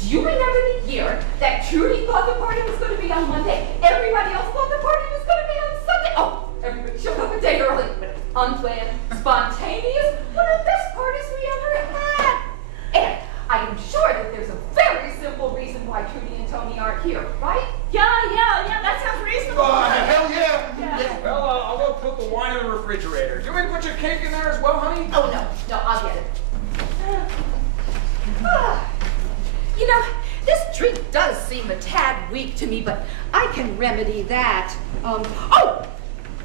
Do you remember the year that Trudy thought the party was going to be on Monday? Everybody else thought the party was going to be on Sunday. Oh, everybody showed up a day early. But it was unplanned, spontaneous, one of the best parties we ever had. And I am sure that there's a very simple reason why Trudy and Tony aren't here, right? Yeah, that sounds reasonable. Hell yeah. Well, I'll go put the wine in the refrigerator. Do you want to put your cake in there as well, honey? Oh, no, I'll get it. You know, this drink does seem a tad weak to me, but I can remedy that. Oh!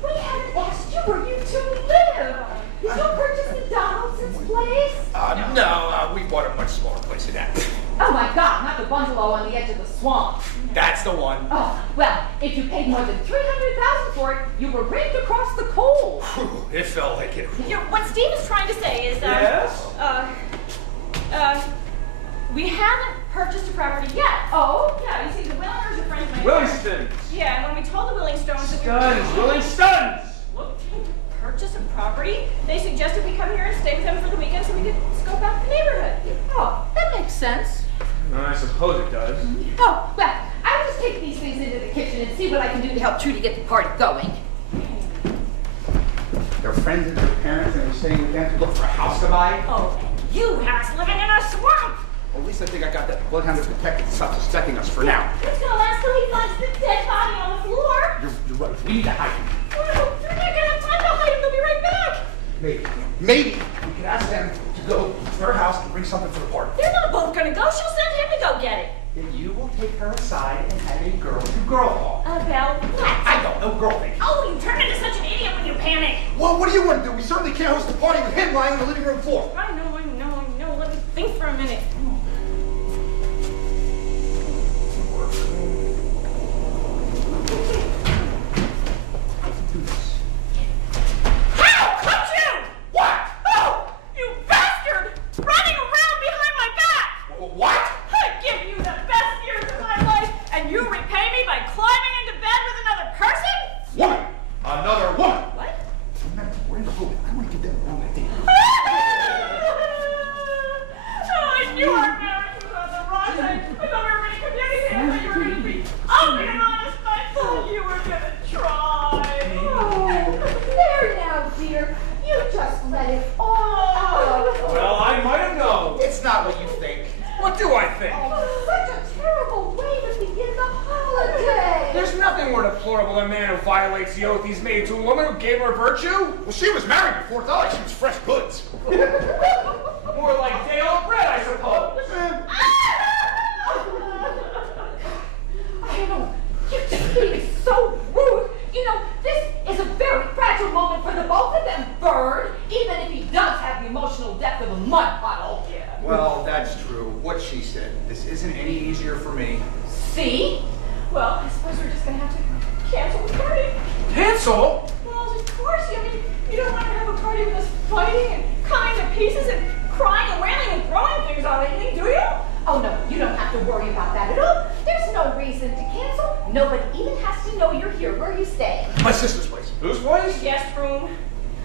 We haven't asked you where you two live. Did you purchase the Donaldson's place? No, we bought a much smaller place than that. Oh my God, not the bungalow on the edge of the swamp. That's the one. Oh, well, if you paid more than $300,000 for it, you were raked across the coals. It felt like it. What Steve is trying to say is, Yes? we haven't purchased a property yet. Oh? Yeah, you see, the Willingers are friends of mine. Willingstons. Yeah, and when we told the Willingstones that we were Willingstons. looking to purchase a property, they suggested we come here and stay with them for the weekend so we could scope out the neighborhood. Oh, that makes sense. I suppose it does. Oh, well, I'll just take these things into the kitchen and see what I can do to help Trudy get the party going. Their friends and their parents, and they're staying with them to look for a house to buy. Oh, and you has living in a swamp! Well, at least I think I got that bloodhound to protect and stop suspecting us for now. It's gonna last till he finds the dead body on the floor. You're right. We need to hide him. Well, they're not gonna have time to hide him. They'll be right back. Maybe we could ask them to go to her house and bring something for the party. They're not both gonna go. She'll send him to go get it. Then you will take her aside and have a girl-to-girl talk. About what? I don't know, girl thing. Oh, you turn into such an idiot when you panic. Well, what do you want to do? We certainly can't host a party with him lying on the living room floor. I know. Let me think for a minute. How could you? What? Oh, you bastard! Running around behind my back! What? I give you the best years of my life, and you repay me by climbing into bed with another person? Woman! Another woman! What? Remember, we're in the room. I don't want to give them the wrong idea. Oh, you are married to the wrong thing. I thought we were going to communicate. I thought you were going to be open and honest. I thought you were going to try. Oh, there now, dear. You just let it all out. Well, I might have known. It's not what you think. What do I think? Oh, such a terrible way to begin the holiday. There's nothing more deplorable than a man who violates the oath he's made to a woman who gave her virtue. Well, she was married before. It's not like she was fresh goods. More like day-old bread, I suppose. I know. You just being so rude. You know, this is a very fragile moment for the both of them, Bird. Even if he does have the emotional depth of a mud puddle. Yeah. Well, that's true. What she said. This isn't any easier for me. See? Well, I suppose we're just going to have to cancel the party. Cancel? Well, of course. I mean, you don't want to have a party with us fighting and coming to pieces and crying and wailing and throwing things on anything, do you? Oh, no, you don't have to worry about that at all. There's no reason to cancel. Nobody even has to know you're here. Where are you staying? My sister's place. Whose place? Guest room.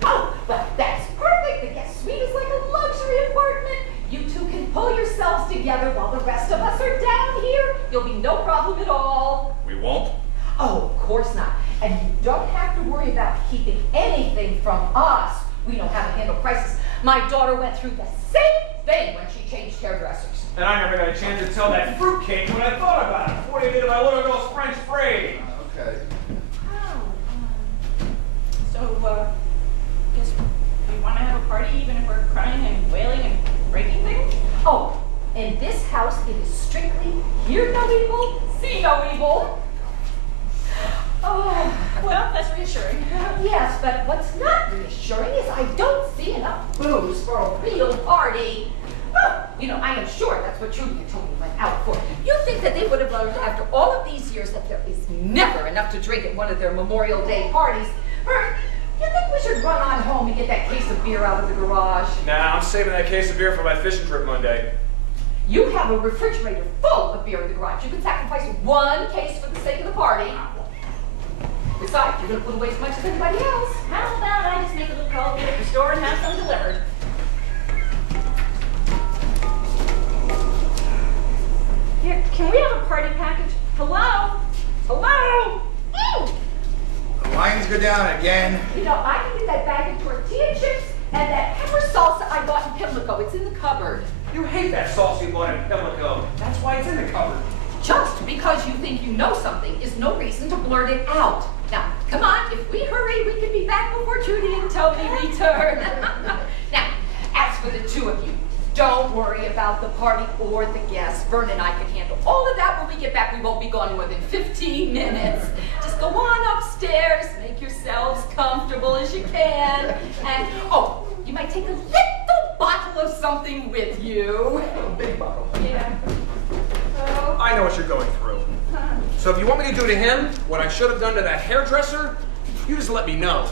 Oh, well, that's perfect. The guest suite is like a luxury apartment. You two can pull yourselves together while the rest of us are down here. You'll be no problem at all. We won't. Oh, of course not. And you don't have to worry about keeping anything from us. We know how to handle crisis. My daughter went through the same thing when she changed hairdressers. And I never got a chance to tell that fruitcake when I thought about it before they did my little girl's French braid. Okay. So, guess we want to have a party even if we're crying and wailing and breaking things? Oh, in this house, it is strictly hear no evil, see no evil. Oh, well, that's reassuring. Yes, but what's not reassuring is I don't see enough booze for a real party. Oh, you know, I am sure that's what Trudy and Tony went out for. You think that they would have learned after all of these years that there is never enough to drink at one of their Memorial Day parties? Or you think we should run on home and get that case of beer out of the garage? Nah, I'm saving that case of beer for my fishing trip Monday. You have a refrigerator full of beer in the garage. You can sacrifice one case for the sake of the party. Besides, you're going to put away as much as anybody else. How about I just make a little call to the store and have some delivered? Can we have a party package? Hello? Hello? Ew! The lines go down again. You know, I can get that bag of tortilla chips and that pepper salsa I bought in Pimlico. It's in the cupboard. You hate that sauce you bought in Pimlico. That's why it's in the cupboard. Just because you think you know something is no reason to blurt it out. Now, come on, if we hurry, we can be back before Judy and Tony return. Now, as for the two of you, don't worry about the party or the guests. Vern and I can handle all of that when we get back. We won't be gone more than 15 minutes. Just go on upstairs, make yourselves comfortable as you can. And, oh, you might take a little bottle of something with you. A big bottle. Yeah. Oh. I know what you're going through. So if you want me to do to him what I should have done to that hairdresser, you just let me know.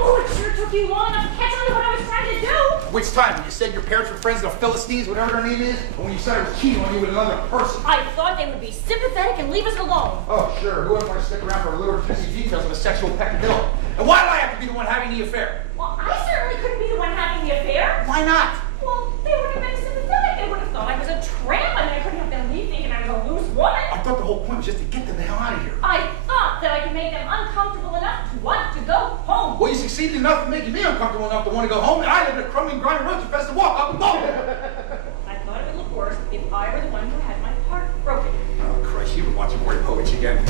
Oh, it sure took you long enough to catch on to what I was trying to do. Which time? When you said your parents were friends of the Philistines, whatever their name is? Or when you said I was cheating on you with another person? I thought they would be sympathetic and leave us alone. Oh, sure. Who wouldn't want to stick around for a little juicy details of a sexual peccadillo? And why did I have to be the one having the affair? Well, I certainly couldn't be the one having the affair. Why not? Well, they would have been sympathetic. They would have thought I was a tramp. I mean, I couldn't have them leave thinking I was a loose woman. I thought the whole point was just to get them the hell out of here. I thought that I could make them uncomfortable enough to want to go home. Well, you succeeded enough in making me uncomfortable enough to want to go home, and I lived in a crumbling, grimy road to fest to walk up and boom! I thought it would look worse if I were the one who had my heart broken. Oh, Christ, you've been watching Warrior Poets again.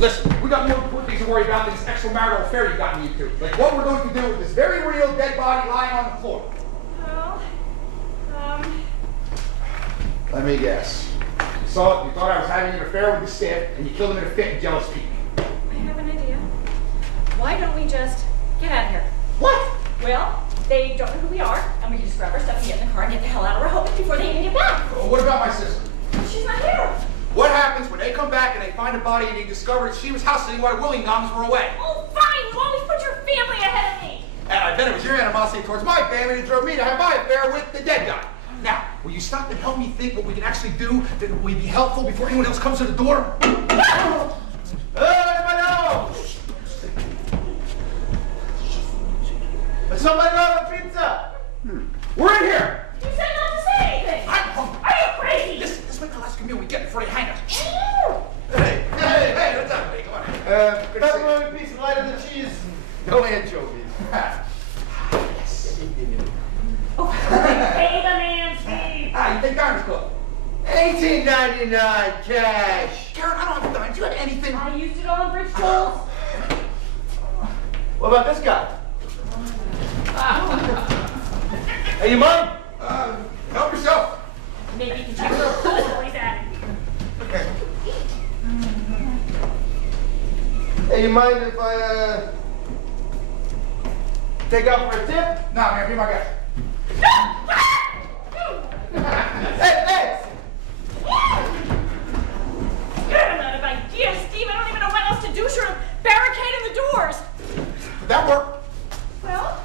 Listen, we got more important things to worry about than this extramarital affair you got me into. Like what we're going to do with this very real dead body lying on the floor. Well, Let me guess. You saw it, you thought I was having an affair with the staff, and you killed him in a fit and jealous peak. I have an idea. Why don't we just get out of here? What? Well, they don't know who we are, and we can just grab our stuff and get in the car and get the hell out of our home before they even get back. Well, what about my sister? She's not here. What happens when they come back and they find a body and they discover that she was house sitting while the Willinghams were away? Oh, fine. You always put your family ahead of me. And I bet it was your animosity towards my family that drove me to have my affair with the dead guy. Now, will you stop and help me think what we can actually do that will be helpful before anyone else comes to the door? Everybody else! Somebody have a pizza! We're in here! You said not to say anything. I'm hungry. Are you crazy? Listen, this might be the last meal we get before they hang us. Ew. Hey, what's up, buddy? Come on in. Pepperoni pizza lighter than cheese. No anchovies. Yes. Oh, pay the man, Steve. You think Darren's cook? $18.99 cash. Karen, I don't have a dime. Do you have anything? I used it all on bridge tolls. What about this guy? Hey, you mind? Help yourself. Maybe you can check for a pool while he's at it. Hey, you mind if I, take out for a tip? Nah, man, be my guy. Hey! You're out of ideas, Steve. I don't even know what else to do short of barricading the doors. Would that work? Well,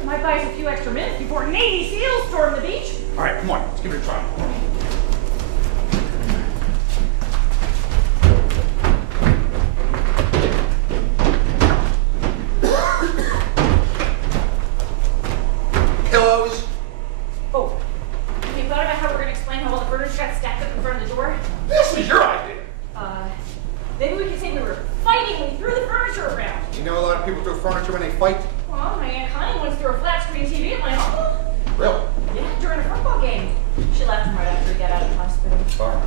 I might buy us a few extra minutes before Navy SEALs storm the beach. All right, come on. Let's give it a try. Pillows. Oh, have you thought about how we're going to explain how all the furniture got stacked up in front of the door? This was your idea. Maybe we could say we were fighting when we threw the furniture around. You know a lot of people throw furniture when they fight? Well, my Aunt Connie once threw a flat screen TV at my uncle. Really? Yeah, during a football game. She left him right after he got out of the hospital. Bummer.